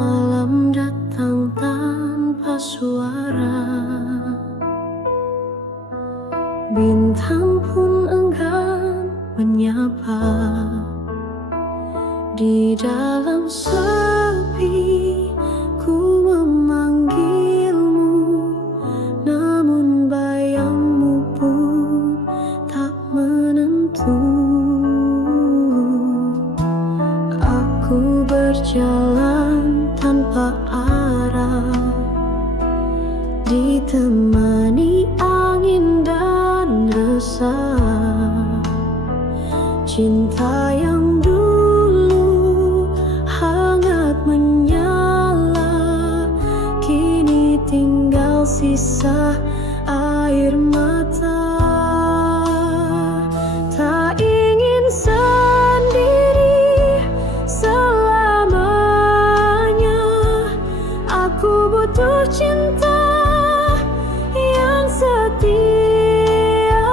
Malam datang tanpa suara, bintang pun enggan menyapa. Di dalam sepi ku memanggilmu, namun bayangmu pun tak menentu. Aku berjalan tanpa arah, ditemani angin dan resah. Cinta yang dulu hangat menyala, kini tinggal sisa air mata. Tak ingin sendiri selamanya, aku butuh cinta yang setia,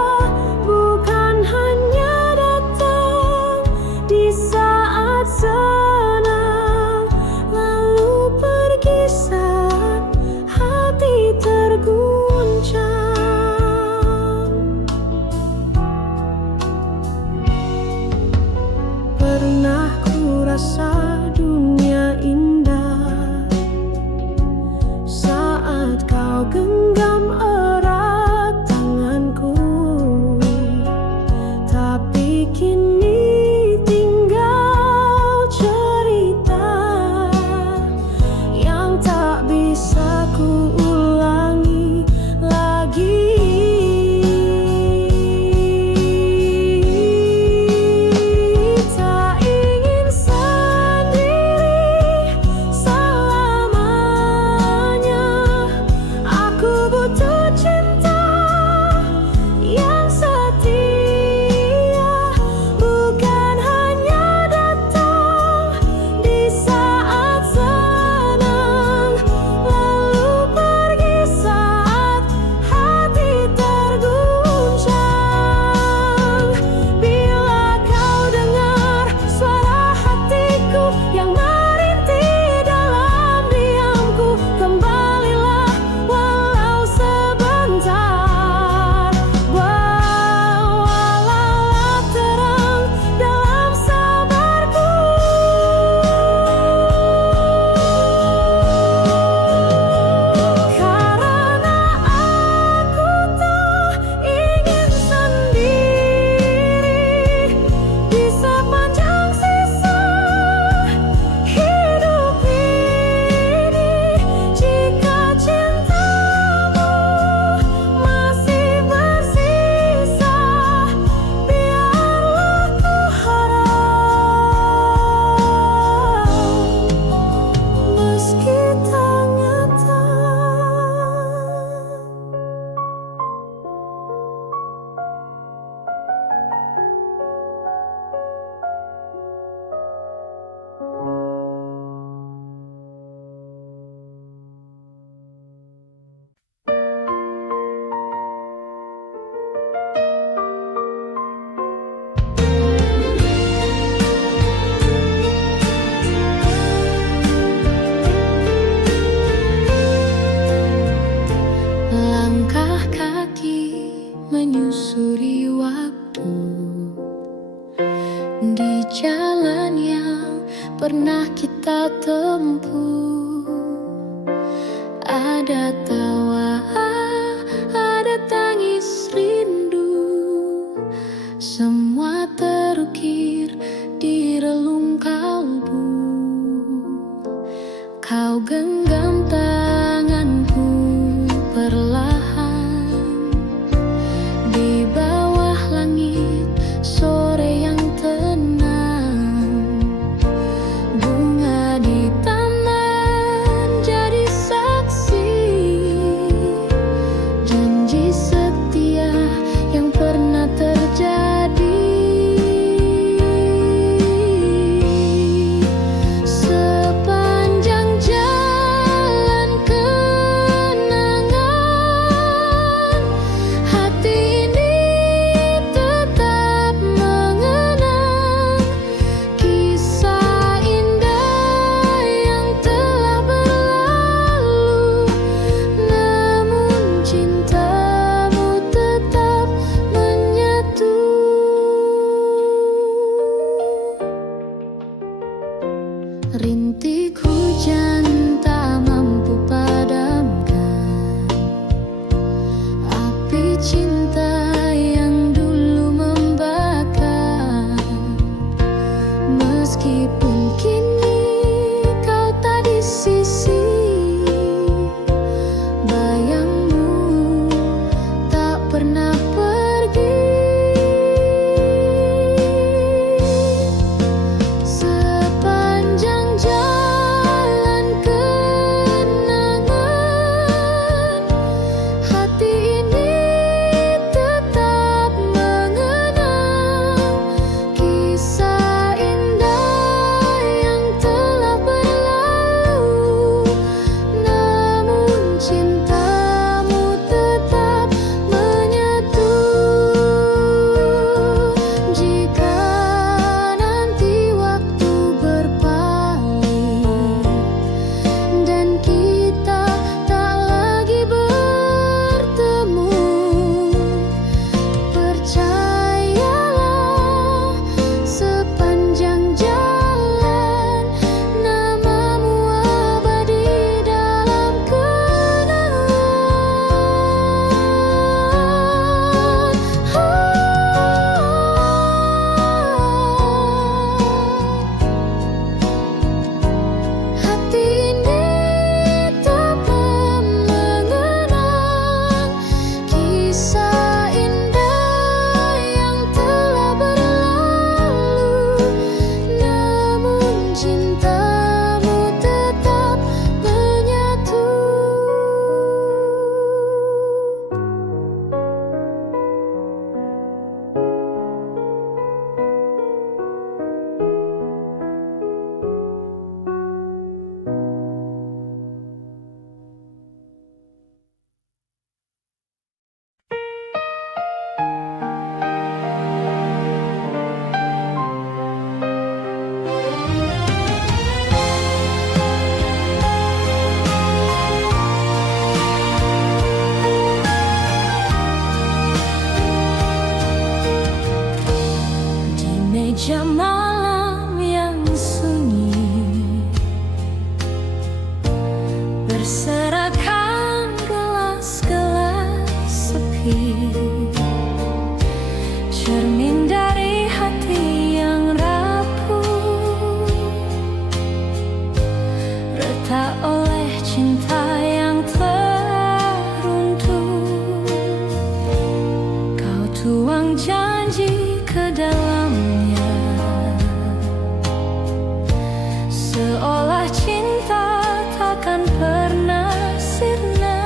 bukan hanya datang di saat senang, lalu pergi saat hati terguncang. Pernah ku rasa dunia indah saat kau genggam erat tanganku, tapi kini tinggal cerita yang tak bisa ku ulangi lagi. Tak ingin sendiri selamanya, aku butuh cinta yang setia, bukan hanya datang di saat senang, lalu pergi saat hati terguncang. Bila kau dengar suara hatiku yang merintih dalam diamku, kembalilah walau sebentar. Bawalah terang dalam sabarku, karena aku tak ingin sendiri di sepanjang sisa hidup ini. Jika cintamu masih bersisa, biarlah ku harap, meski tak nyata. Langkah kaki menyusuri waktu di jalan yang pernah kita tempuh. Ada tawa, ada tangis rindu, semua terukir di relung kalbu. Kau genggam tanganku perlahan di bawah langit sore yang tenang. Bunga di taman jadi saksi, janji setia yang pernah terjadi. Sepanjang jalan hujan tak mampu padamkan api cinta yang dulu membakar. Meskipun kini kau tak di sisi, bayangmu tak pernah pergi. Sepanjang jalan kenangan, hati ini tetap mengenang kisah indah yang telah berlalu. Namun cintamu tetap menyatu. Jika nanti waktu berpaling dan kita tak lagi bertemu, percayalah sepanjang jalan namamu abadi dalam kenangan. Hati ini tetap mengenang kisah indah yang telah berlalu. Namun cintamu tetap menyatu. Di meja malam yang sunyi, berserakan gelas-gelas sepi, cermin dari hati yang rapuh, retak oleh cinta yang teruntuh. Kau tuang janji ke dalamnya, seolah cinta takkan pernah sirna.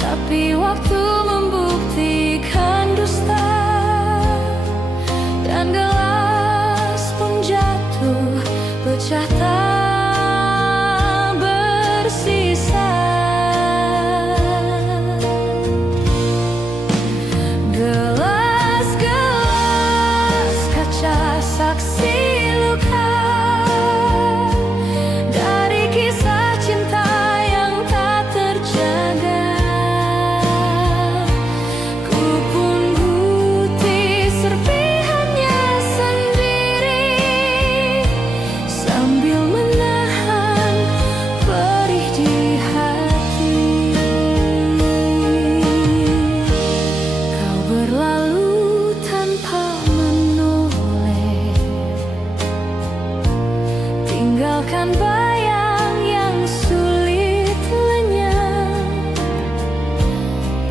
Tapi waktu membuktikan dusta, dan gelas pun jatuh pecah tak bersisa. Gelas-gelas kaca saksi luka dari kisah cinta yang tak terjaga. Ku pun putih serpihannya sendiri, sambil menahan perih di hati. Kau berlalu tanpa menoleh, tinggalkan bayang yang sulit lenyap.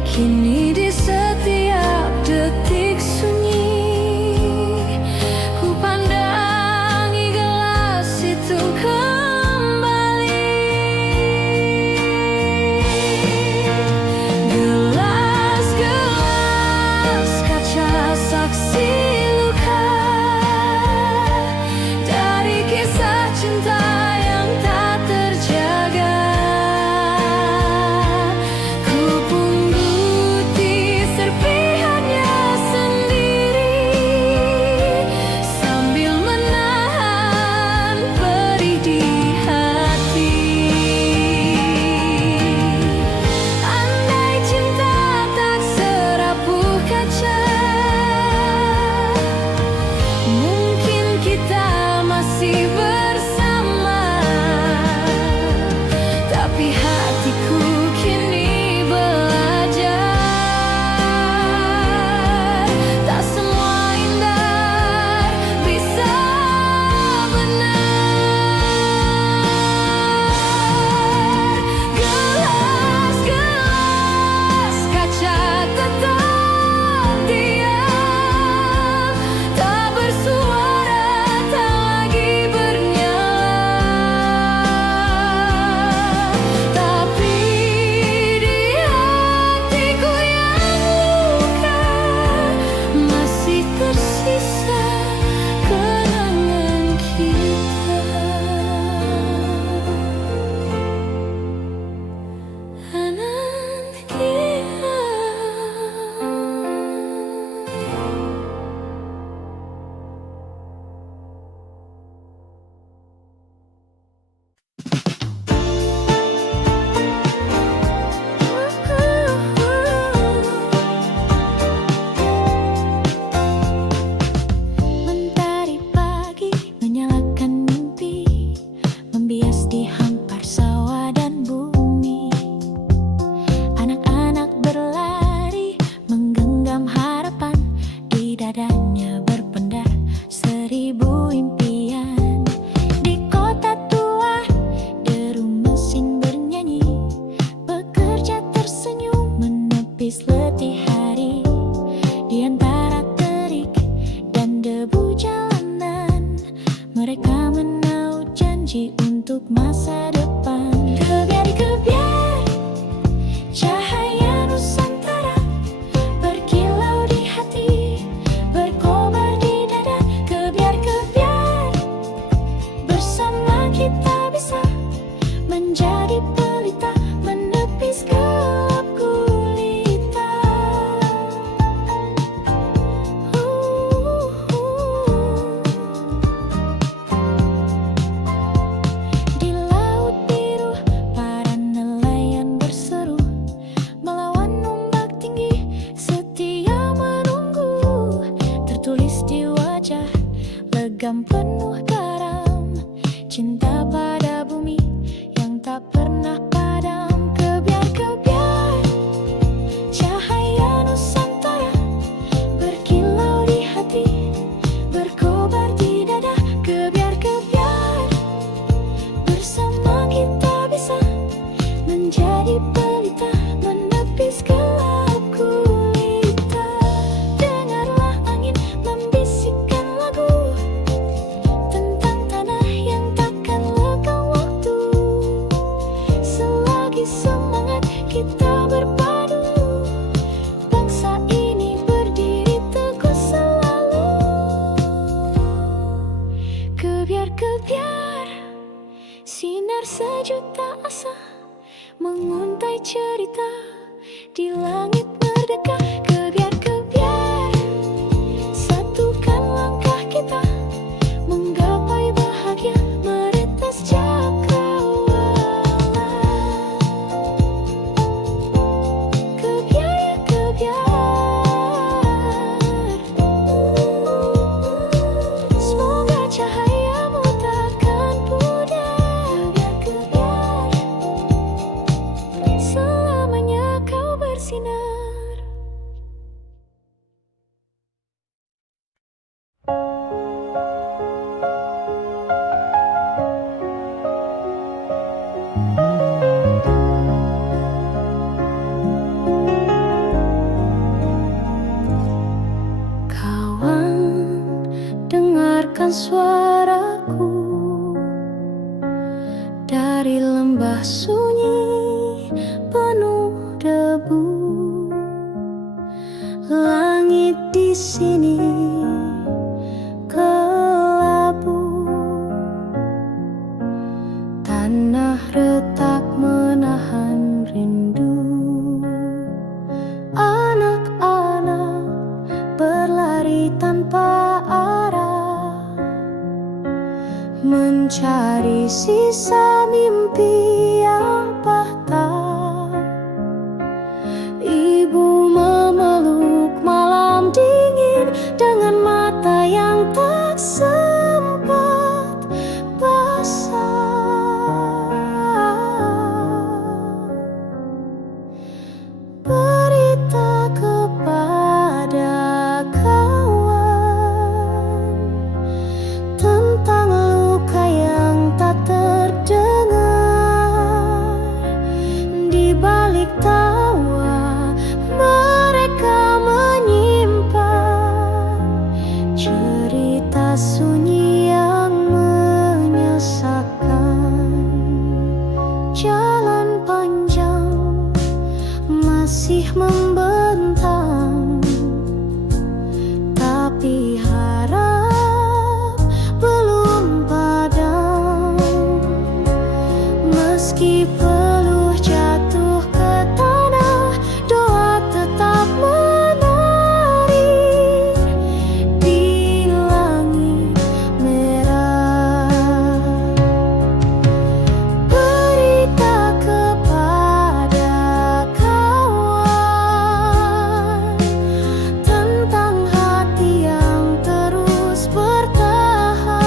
Kini di setiap detik sunyi, ku pandangi gelas itu kembali. Gelas-gelas kaca saksi luka dari kisah cinta yang di hampar sawah dan bumi. Anak-anak berlari menggenggam harapan, di dadanya berpendar 1000 impian. Di kota tua deru mesin bernyanyi, pekerja tersenyum menepis letih hari. Di antara terik dan debu jalanan, mereka menaut janji untuk masa depan. Kebiar-kebiar cahaya Nusantara berkilau di hati, berkobar di dada. Kebiar-kebiar bersama kita bisa menjadi pelita, menepis gelap gulita. Di laut biru para nelayan berseru, melawan ombak tinggi setia menunggu. Tertulis di wajah legam penuh garam, cinta pada bumi yang tak pernah padam. Kebiar-kebiar cahaya Nusantara berkilau di hati, berkobar di dada. Kebiar-kebiar bersama kita bisa menjadi pelita, menepis gelap gulita. Dengarlah angin membisikkan lagu tentang tanah yang takkan lekang waktu. Selagi semangat kita berpadu, bangsa ini berdiri teguh selalu. Kebiar-kebiar sinar sejuta asa menguntai cerita di langit merdeka. Kebiar-kebiar satukan langkah kita menggapai bahagia, meretas cakrawala. Kebiar-kebiar, semoga cahayamu takkan pudar. Kebiar-kebiar, selamanya kau bersinar. Kawan, dengarkan suaraku dari lembah sunyi penuh debu. Langit di sini kelabu, tanah retak menahan rindu. Anak-anak berlari tanpa arah, mencari sisa mimpi yang patah. Ibu memeluk malam dingin dengan mata yang tak sempat basah. Berita kepada kawan tentang luka yang tak terdengar. Di balik tawa mereka menyimpan cerita sunyi yang menyesakan. Jalan panjang masih membentang, tapi harap belum padam. Meski peluh jatuh ke tanah, doa tetap menari di langit merah. Berita kepada kawan tentang hati yang terus bertahan.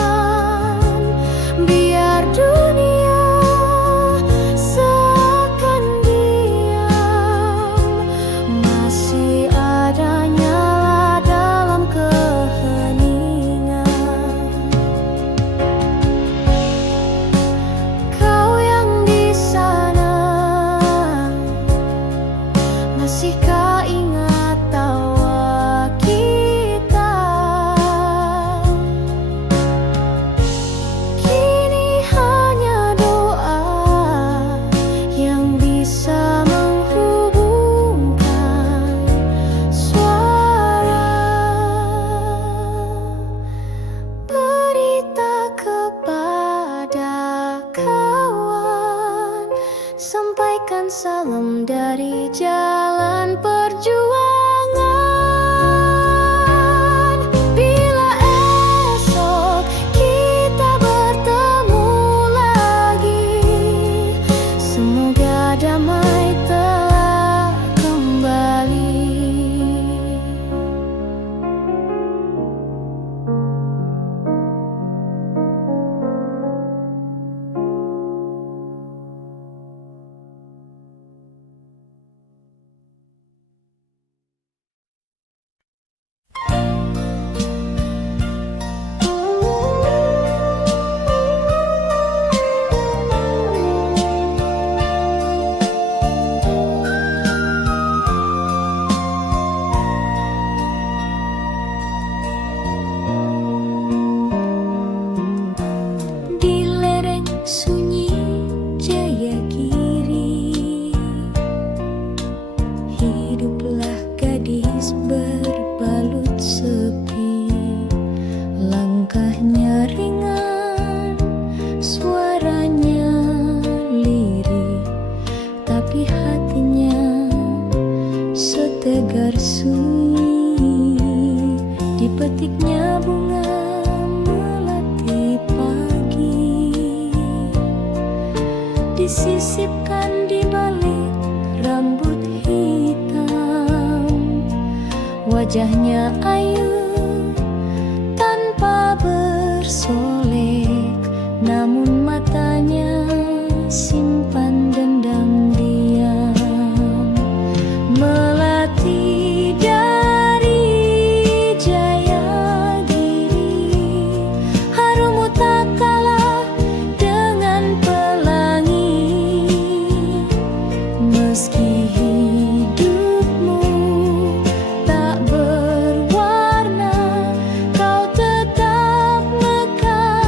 Biar dunia pulang dari jalan perjuangan. Bila esok kita bertemu lagi, semoga damai telah kembali. Di lereng sunyi Jayagiri, hiduplah gadis berbalut sepi. Langkahnya ringan, suaranya lirih, tapi hatinya setegar sunyi. Dipetiknya bunga melati pagi, disisipkan di balik rambut hitam. Wajahnya ayu tanpa bersolek, namun matanya simpan dendam diam. Melati dari Jayagiri, harumu tak kalah dengan pelangi. Meski hidupmu tak berwarna, kau tetap mekar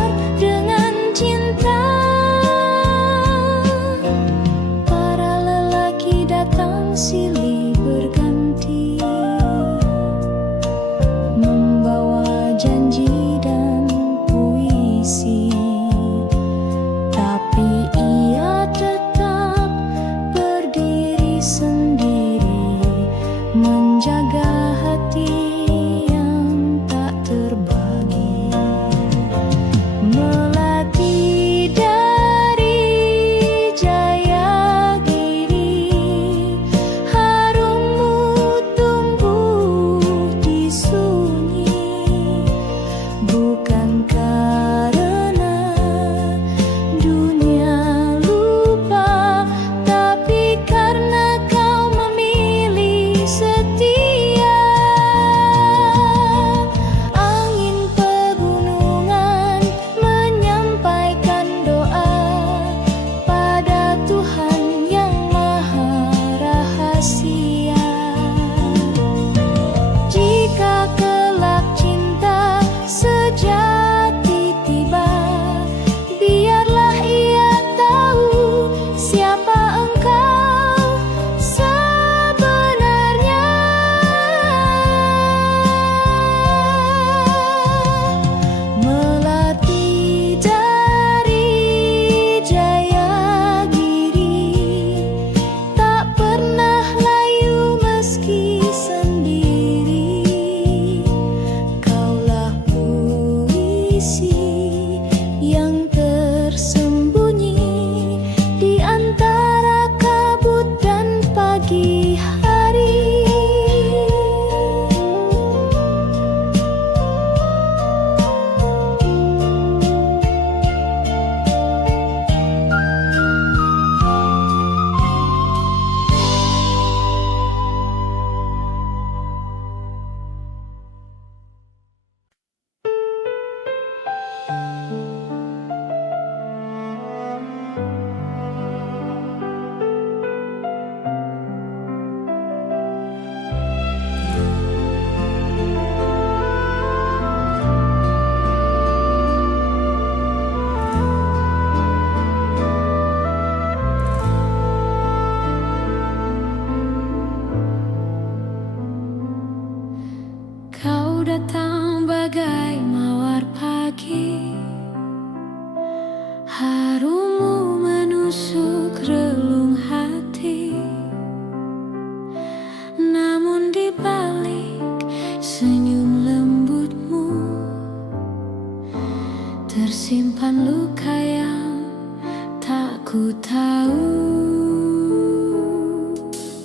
Ku tahu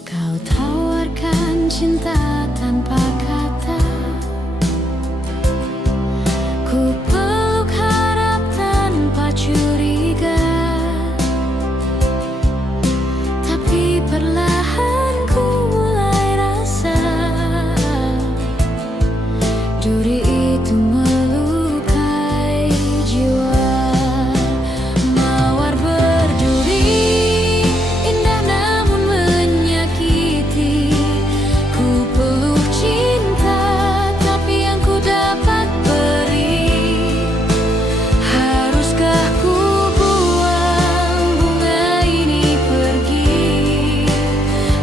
kau tawarkan cinta tanpa kata. Ku peluk harap tanpa curiga, tapi perlahan ku mulai rasa duri itu melukai jiwa. Mawar berduri indah namun menyakiti. Ku peluk cinta tapi yang ku dapat beri. Haruskah ku buang bunga ini pergi,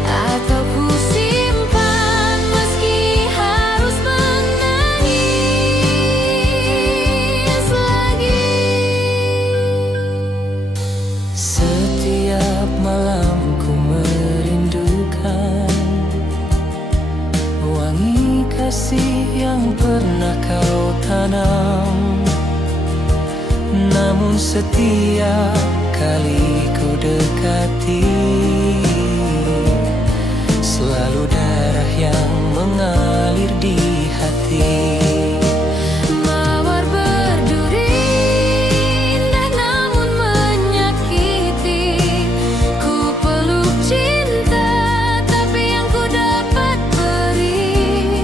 atau ku simpan meski harus menangis lagi? Setiap malam ku merindukan wangi kasih yang pernah kau tanam. Namun setiap kali ku dekati, selalu darah yang mengalir di hati. Mawar berduri indah namun menyakiti. Ku peluk cinta tapi yang ku dapat beri.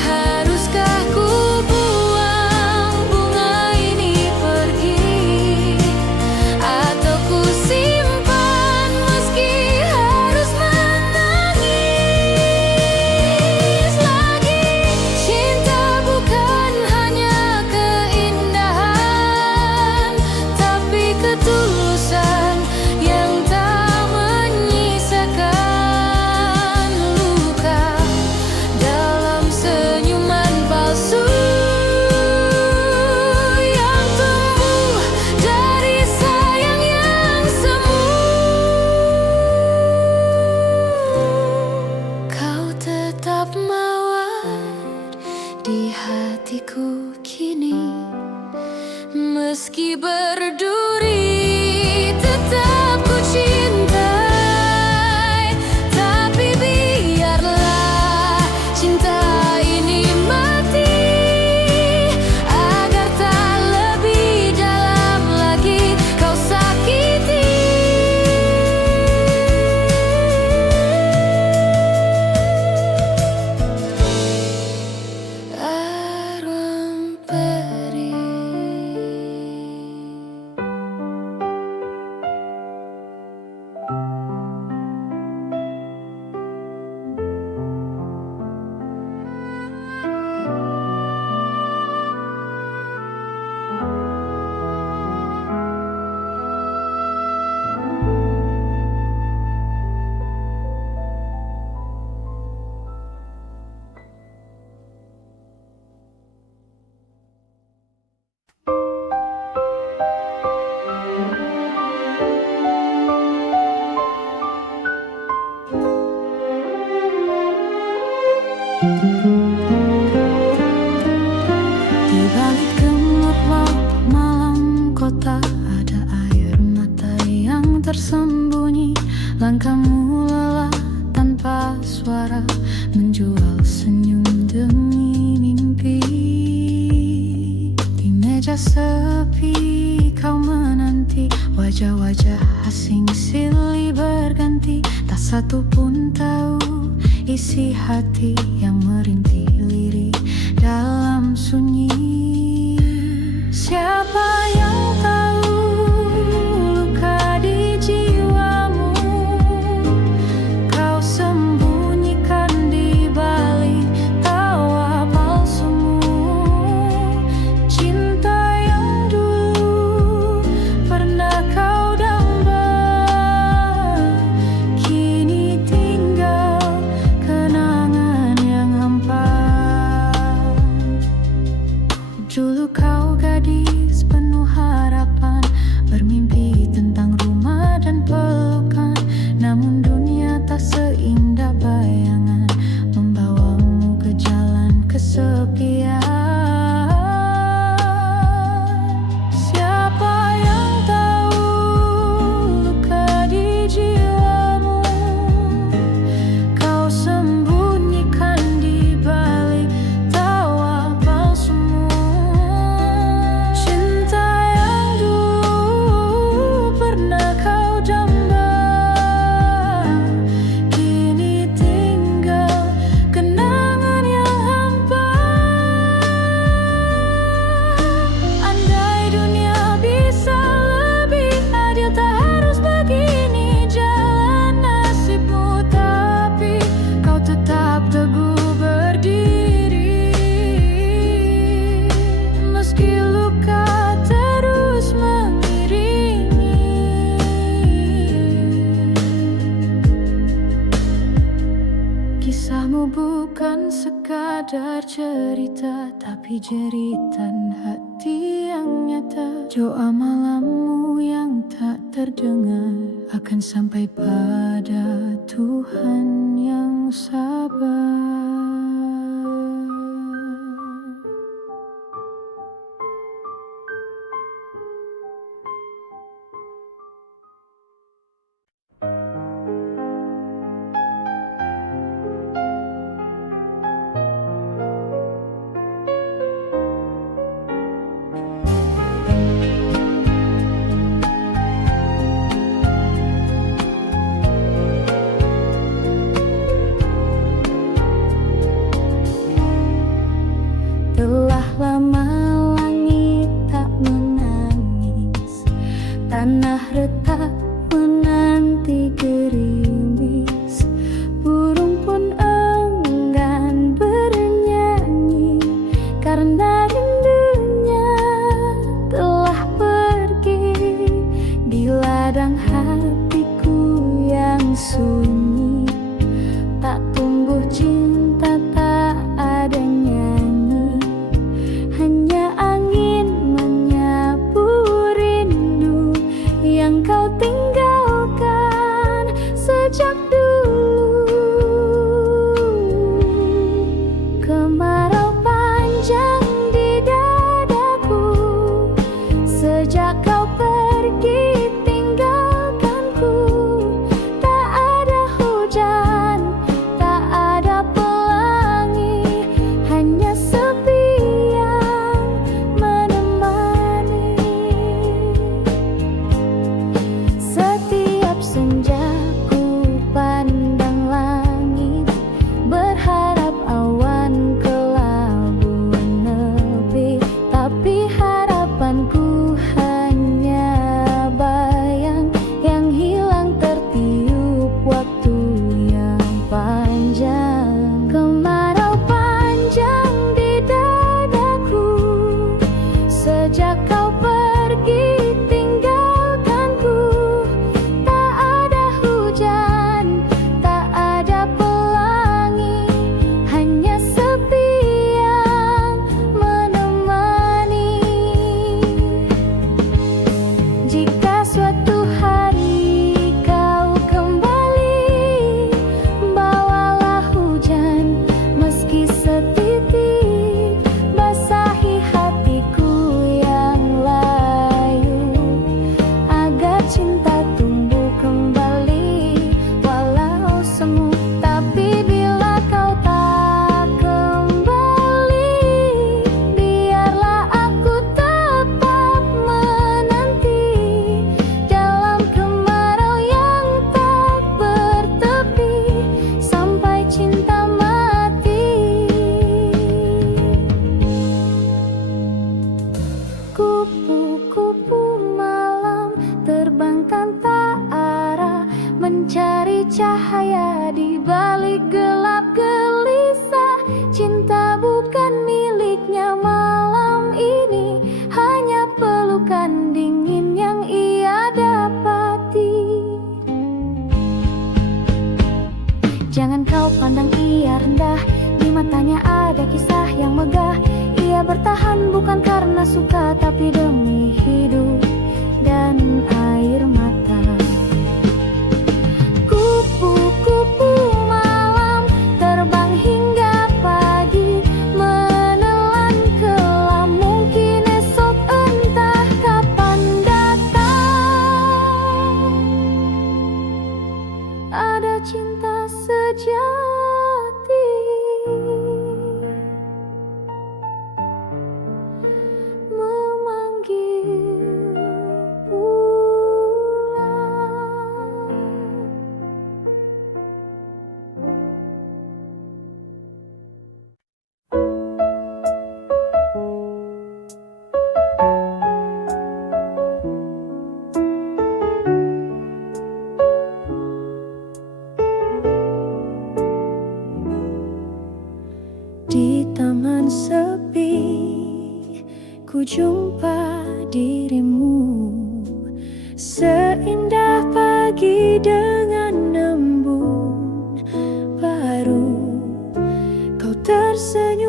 Haruskah ku buang bunga ini pergi, atau ku simpan meski harus menangis lagi? Cinta bukan hanya keindahan, tapi ketulusan yang tak menyisakan luka dalam senyuman palsu yang tumbuh dari sayang yang semu. Kau tetap mawar di hatiku kini, meski berduri tetap ku cintai. Tapi biarlah cinta ini mati, agar tak lebih dalam lagi kau sakiti. Arwah peri. Di balik gemerlap malam kota ada air mata yang tersembunyi. Langkahmu lelah tanpa suara, menjual senyum demi mimpi. Di meja sepi kau menanti, wajah-wajah asing silih berganti. Tak satu pun tahu isi hati yang merintih lirih dalam sunyi. Siapa yang tahu luka di jiwamu, kau sembunyikan di balik tawa palsumu. Cinta yang dulu pernah kau damba, kini tinggal kenangan yang hampa. Dulu kau gadis penuh sekadar cerita, tapi jeritan hati yang nyata. Doa malammu yang tak terdengar akan sampai pada Tuhan yang sabar. Telah lama langit tak menangis, tanah retak menanti gerimis, burung pun enggan bernyanyi karena rindunya telah pergi di ladang hatiku yang sunyi. Tak tumbuh cinta, tak ada nyanyi, hanya angin menyapu rindu yang kau tinggalkan sejak dulu. Kemarau panjang di dadaku sejak kau pergi tinggalkanku. Tak ada hujan, tak ada pelangi, hanya sepi yang menemani. Setiap senja ku pandang langit, berharap awan kelabu menepi, tapi harapanku hanya bayang yang hilang tertiup waktu yang panjang. Kemarau panjang di dadaku sejak kau pergi tinggalkanku. Tak ada hujan, tak ada pelangi, hanya sepi yang menemani. Jika suatu hari kau kembali, bawalah hujan meski setitik, basahi hatiku yang layu agar cinta tumbuh kembali walau semu. Tapi bila kau tak kembali, biarlah aku tetap menanti dalam kemarau yang tak bertepi sampai cinta mati. Kupu-kupu malam terbangkan tak arah, mencari cahaya di balik gelap gelisah. Cinta bukan miliknya malam ini, hanya pelukan dingin yang ia dapati. Jangan kau pandang ia rendah, di matanya ada kisah yang megah. Ia bertahan bukan karena suka, tapi demi hidup dan air mata. Kupu-kupu malam terbang hingga pagi, menelan kelam, mungkin esok entah kapan datang. Ada cinta sejati memanggil pulang. Di taman sepi ku jumpa dirimu, seindah pagi dengan embun baru. Kau tersenyum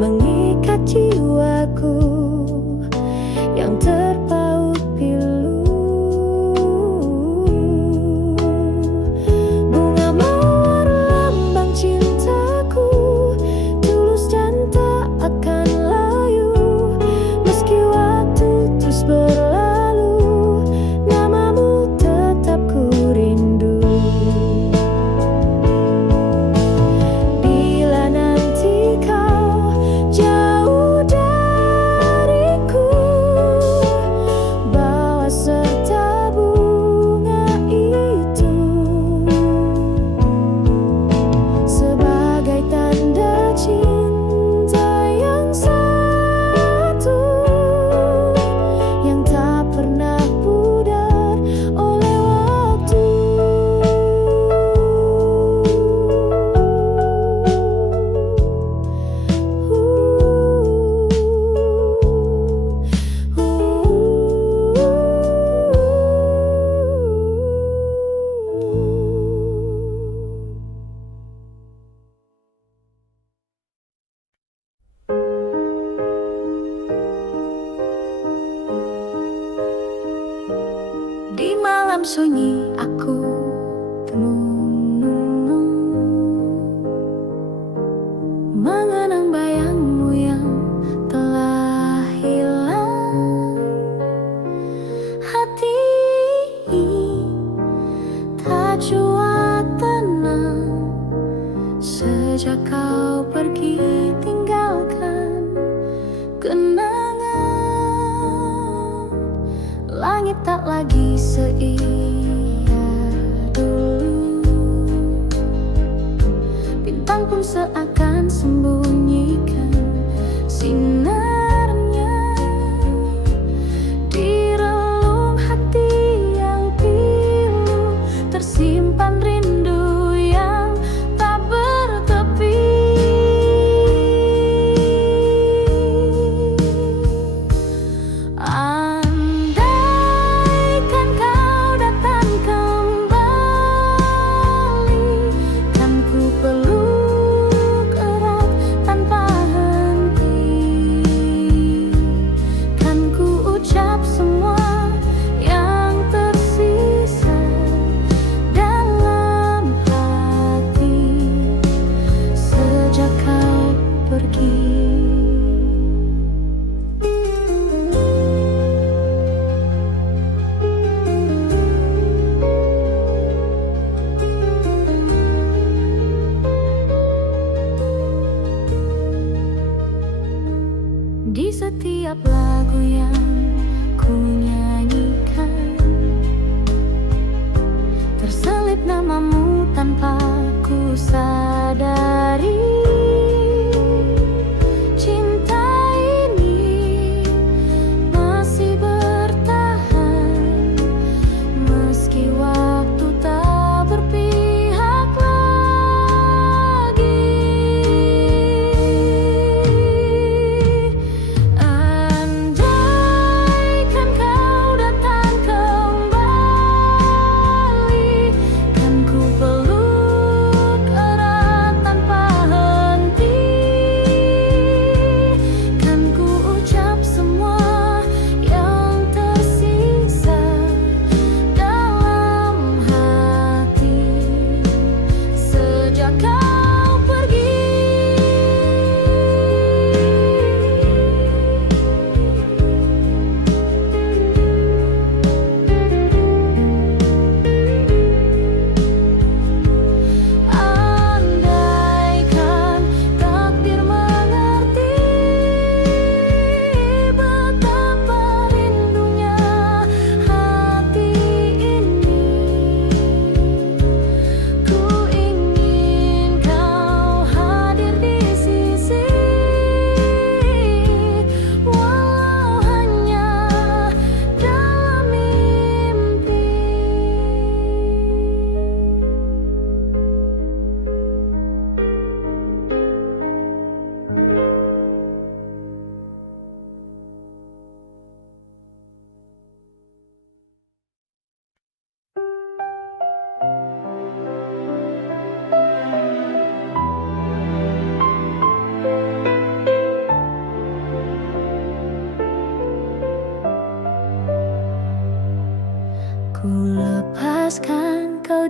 mengikat jiwaku yang terpaut pilu. Bunga mawar lambang cintaku, tulus dan tak akan layu. Meski waktu terus berlalu, namamu tetap ku rindu. Bila nanti kau jauh dariku, bawa serta bunga itu sebagai tanda cinta yang satu, yang tak pernah pudar oleh waktu. Di malam sunyi aku tenung-nung, mengenang bayangmu yang telah hilang. Hati tak jua tenang sejak kau pergi tinggalkan kenangan. Langit tak lagi seindah dulu, bintang pun seakan sembunyikan sinarnya di relung hati yang pilu. Tersimpan rindu yang tak bertepi. Andaikan kau datang kembali, kan ku peluk erat tanpa henti, kan ku ucap semua yang tersisa dalam hati sejak kau pergi. Di setiap lagu yang ku nyanyikan, terselip namamu tanpa ku sadari. Cinta ini masih bertahan meski waktu tak berpihak lagi. Andaikan kau datang kembali, kan ku peluk erat tanpa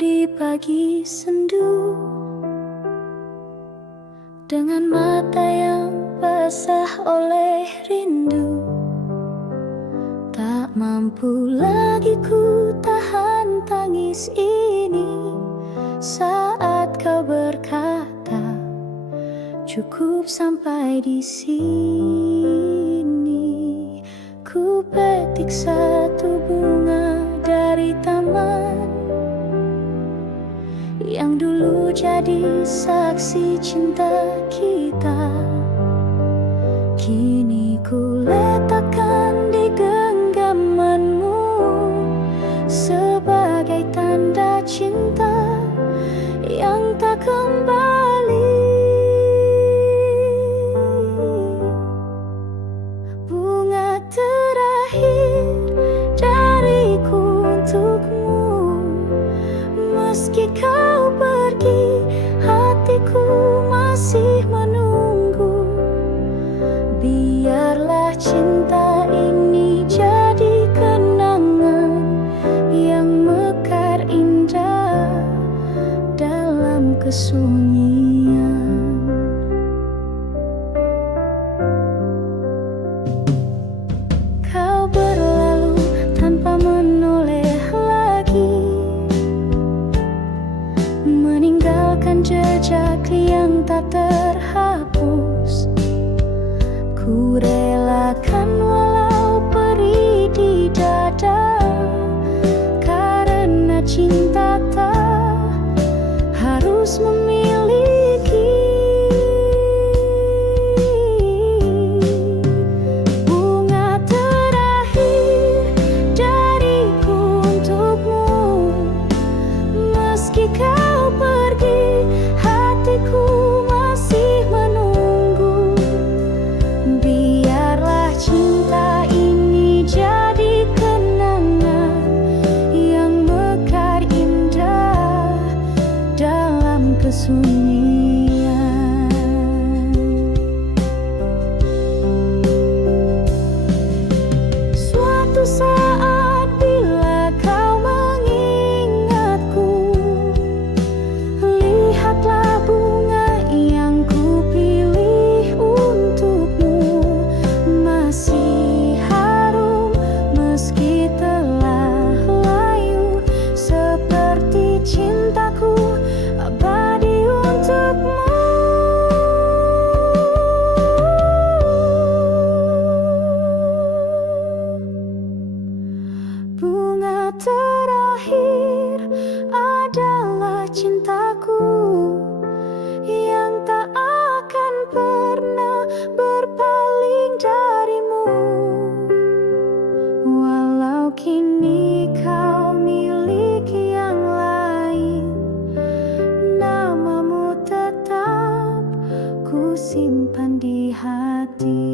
di pagi sendu, dengan mata yang basah oleh rindu. Tak mampu lagi ku tahan tangis ini saat kau berkata, cukup sampai di sini. Ku petik satu bunga dari taman yang dulu jadi saksi cinta kita. Kini ku letakkan di genggamanmu sebagai tanda cinta yang tak kembali. Bunga terakhir dariku untukmu, meski kau pergi, hatiku masih menunggu. Biarlah cinta ini jadi kenangan yang mekar indah dalam kesunyian. Kau berlalu tanpa menoleh lagi, meninggalkan jejak yang tak terhapus. Ku relakan walau perih di dada, karena cinta tak harus memiliki. Bunga terakhir dariku untukmu, meski kau pergi, hatiku masih menunggu. Biarlah cinta ini jadi kenangan yang mekar indah dalam kesunyian. Suatu saat bila kau mengingatku, lihatlah bunga yang ku pilih untukmu, masih harum meski telah layu, seperti cintaku abadi untukmu. Bunga terakhir adalah cintaku yang tak akan pernah berpaling darimu. Walau kini kau miliki yang lain, namamu tetap ku simpan di hati.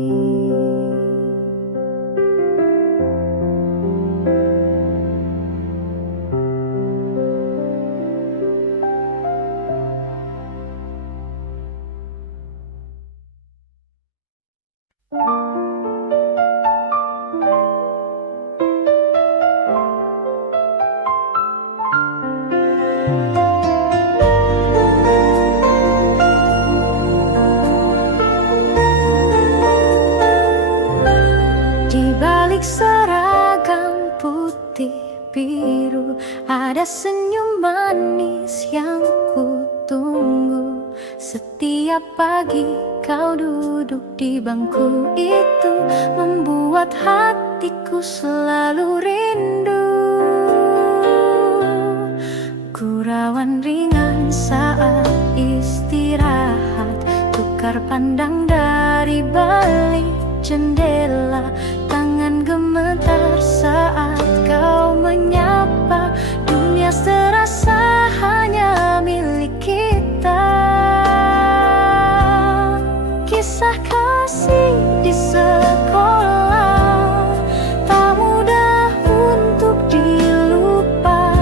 Di balik seragam putih biru ada senyum manis yang ku tunggu. Setiap pagi kau duduk di bangku itu, membuat hatiku selalu rindu. Gurauan ringan saat istirahat, tukar pandang dari balik jendela. Tangan gemetar saat kau menyapa, dunia serasa hanya milik kita. Kisah kasih di sekolah tak mudah untuk dilupa,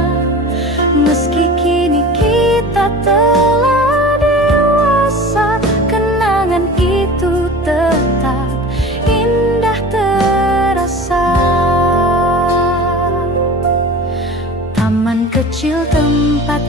meski kini kita telah dewasa, kenangan itu tetap indah terasa. Taman kecil tempat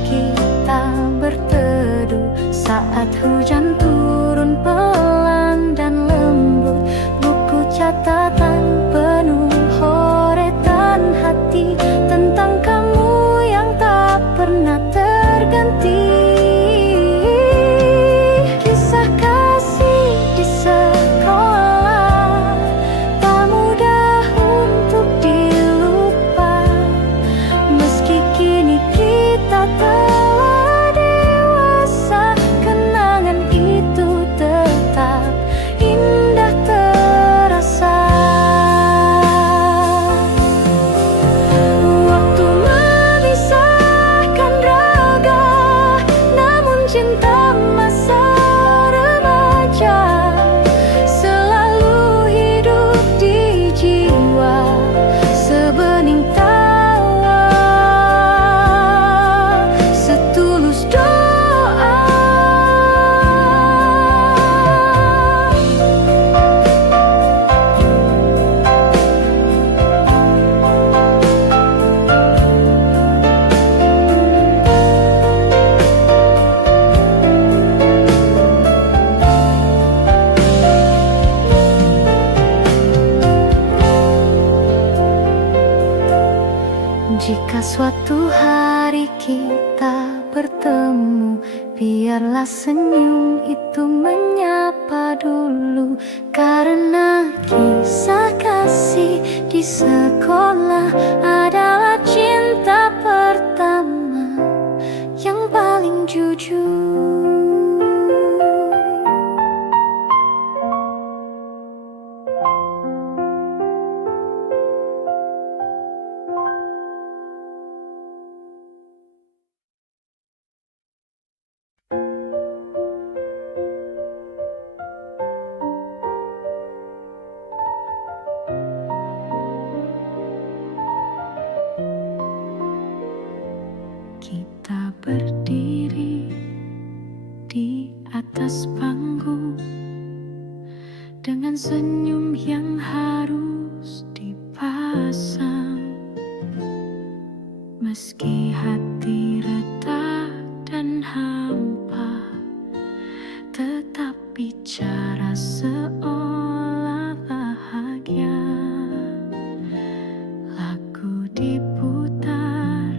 Suatu hari kita bertemu, biarlah senyum itu menyapa dulu. Karena kisah kasih di sekolah adalah cinta pertama yang paling jujur. Kita berdiri di atas panggung dengan senyum yang harus dipasang. Meski hati retak dan hampa, tetap bicara seolah bahagia. Lagu diputar,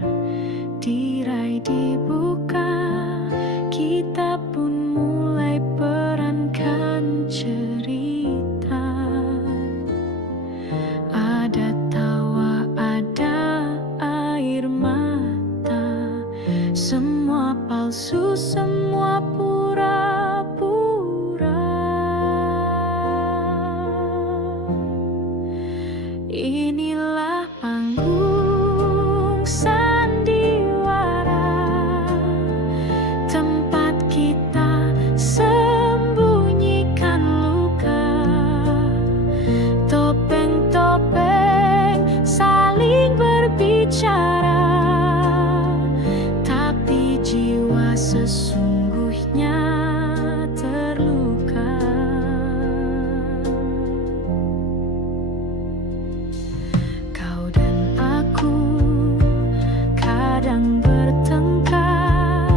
tirai dibuka, kita pun mulai perankan cerita. Ada tawa, ada air mata, semua palsu, semua pura-pura. Inilah panggung sandiwara, tempat kita sembunyikan luka. Topeng-topeng saling berbicara, tapi jiwa sesungguhnya terluka. Kau dan aku kadang bertengkar,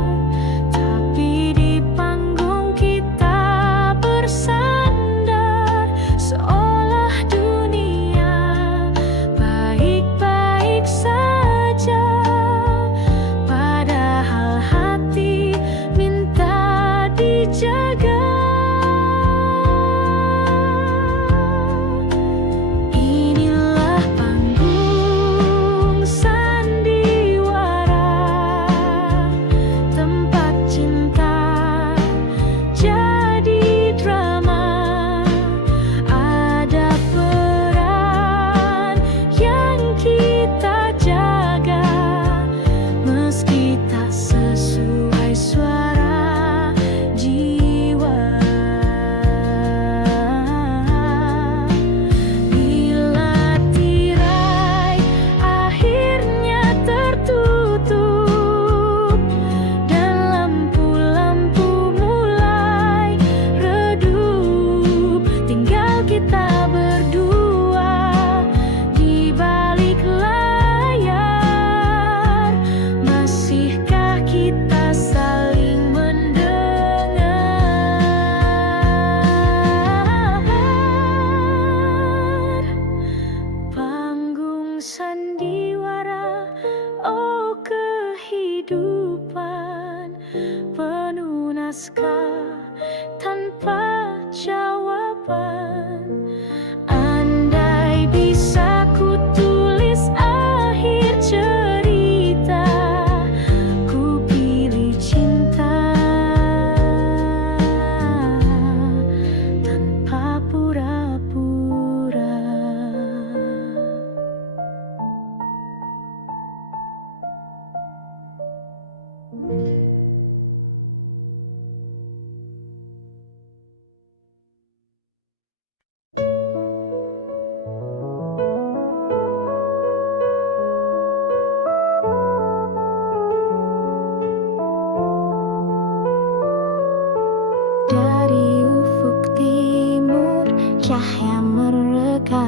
tapi di panggung kita bersandar, seolah dunia baik-baik saja, padahal hati minta dijaga. Inilah panggung sandiwara, tempat cinta jadi drama. Ada peran yang kita jaga, meski tak sesuai suara jiwa. Bila tirai akhirnya tertutup dan lampu-lampu mulai redup, tinggal kita berdua di balik layar. Masihkah kita saling mendengar? Panggung sandiwara, oh kehidupan penuh naskah tanpa jawaban. Andai bisa ku tulis akhir cerita, ku pilih cinta tanpa pura-pura. Dari ufuk timur, cahaya mereka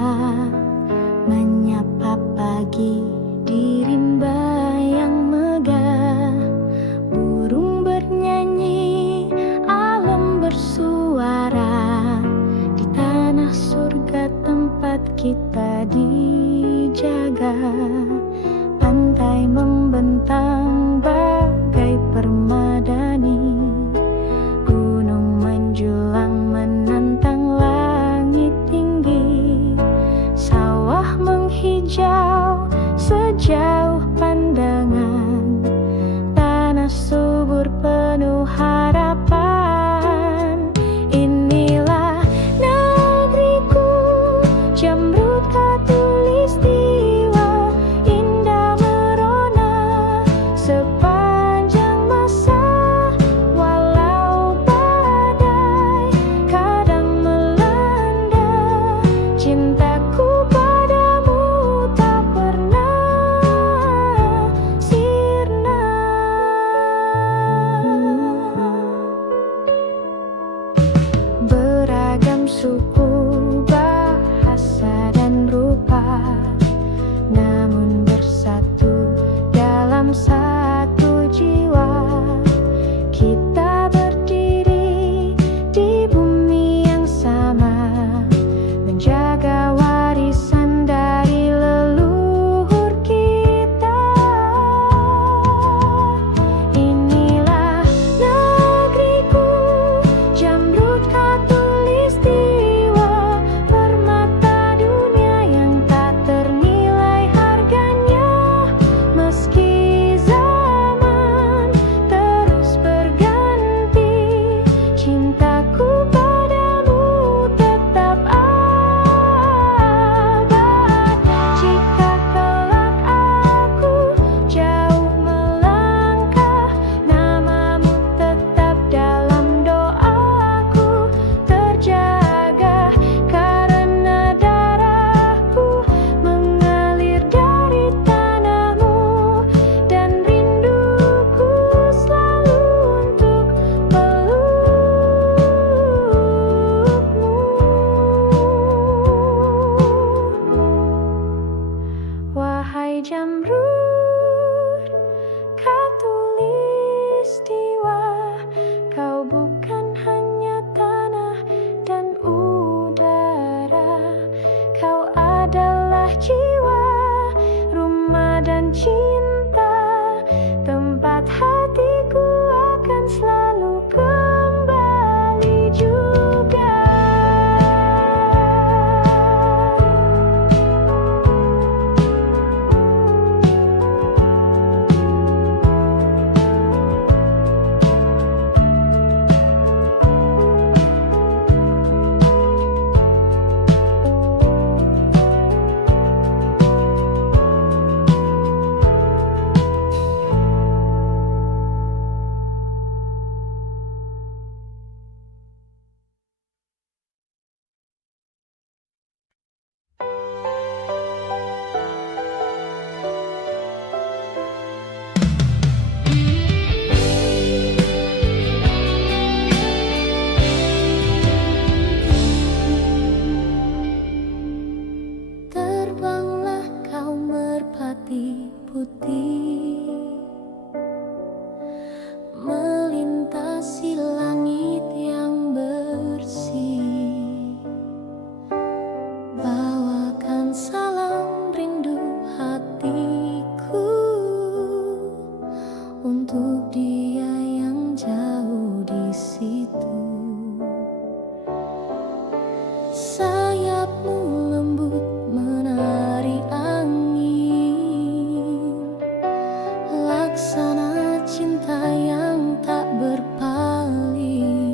menyapa pagi di rimba yang megah. Burung bernyanyi, alam bersuara, di tanah surga tempat kita dijaga. Pantai suku, bahasa dan rupa, namun bersatu dalam satu jiwa. Kita berdiri di bumi yang sama, menjaga warisan dari leluhur kita. Inilah negeriku, Jamrud Khatulistiwa, permata dunia yang tak ternilai harganya. Meski zaman terus berganti, cintaku padamu tetap abad. Jika kelak aku jauh melangkah, namamu tetap dalam doaku terjaga, karena darahku mengalir dari tanahmu, dan rinduku selalu untuk pelukmu. Wahai Jamrud Khatulistiwa, kau bukan hanya tanah dan udara, kau adalah jiwa, rumah dan cinta, tempat hatiku akan selalu kembali juga. Terbanglah kau merpati putih, melintasi langit yang bersih, bawakan salam rindu hatiku untuk dia yang jauh di situ. Sayapmu lembut menari angin, laksana cinta yang tak berpaling.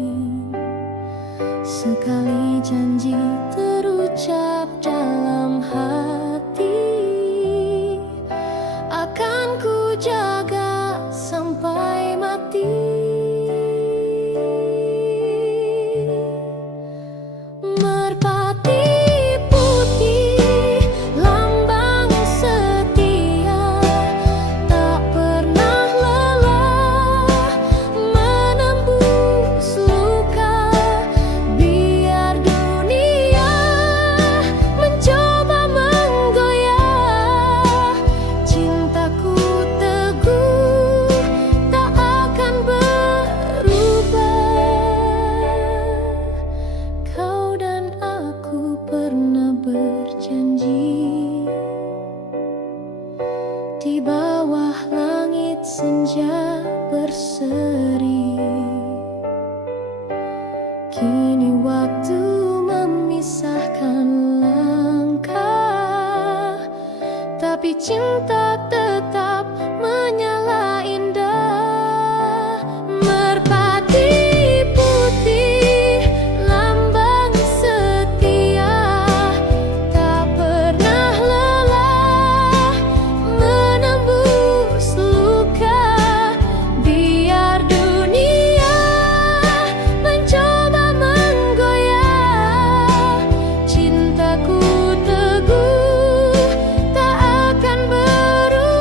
Sekali janji terucap dalam hati, akan ku jaga sampai mati. Merpati putih, lambang setia, tak pernah lelah menembus luka. Biar dunia mencoba menggoyah, cintaku teguh tak akan berubah. Kau dan aku pernah berjanji, di bawah langit senja berseri. Kini waktu memisahkan langkah, tapi cinta tetap menyala indah. Merpati putih, lambang setia, tak pernah lelah menembus luka. Biar dunia mencoba menggoyah, cintaku teguh tak akan berubah.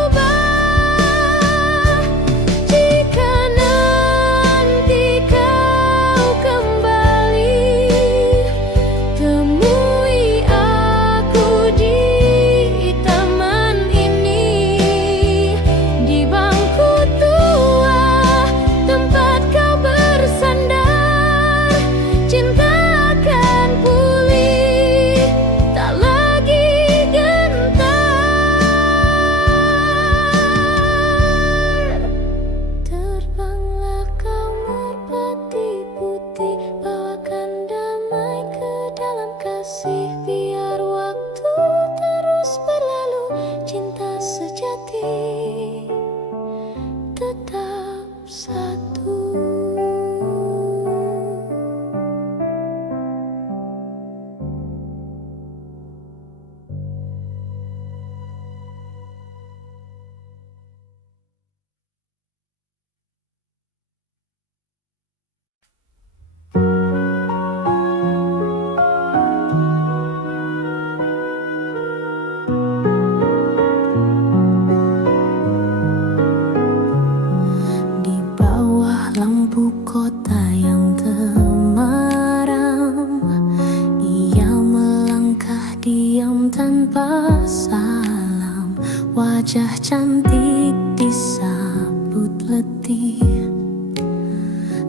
cantik disambut letih,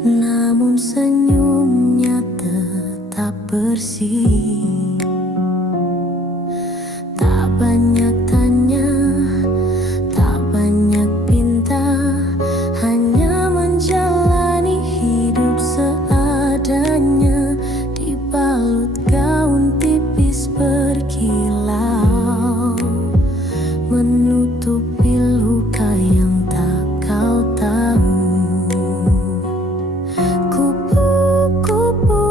namun senyumnya tetap bersih. Tak banyak tanya, tak banyak pinta, hanya menjalani hidup seadanya, dibalut gaun tipis berkilau, menutupi luka yang tak kau tahu. Kupu-kupu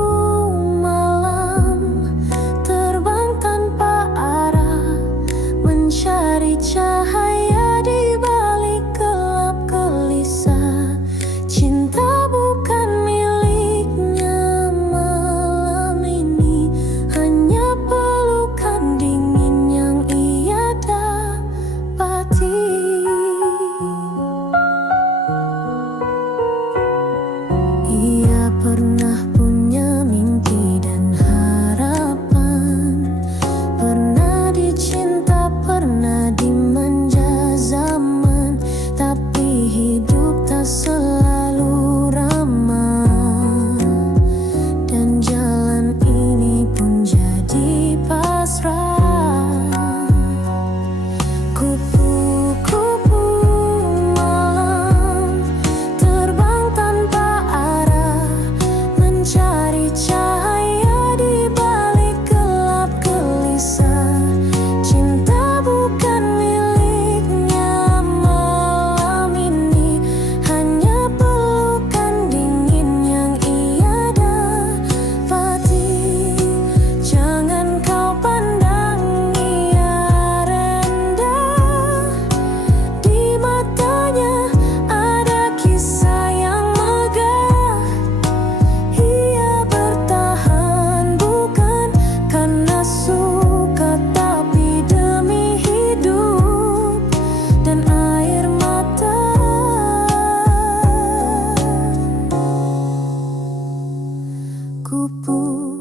malam terbang tanpa arah, mencari cahaya di balik gelap gelisah. Cinta bukan miliknya malam ini, hanya pelukan dingin yang ia dapati. Ia pernah punya mimpi dan harapan, pernah dicinta, pernah dimanja zaman, tapi hidup tak selalu ramah, dan jalan ini pun jadi pasrah. Kupu-kupu malam terbang tanpa arah, mencari cahaya di balik gelap gelisah. Cinta bukan miliknya malam ini, hanya pelukan dingin yang ia dapati. Jangan kau pandang ia rendah, di matanya ada kisah yang megah. Ia bertahan bukan karena suka, tapi demi hidup dan air mata. Kupu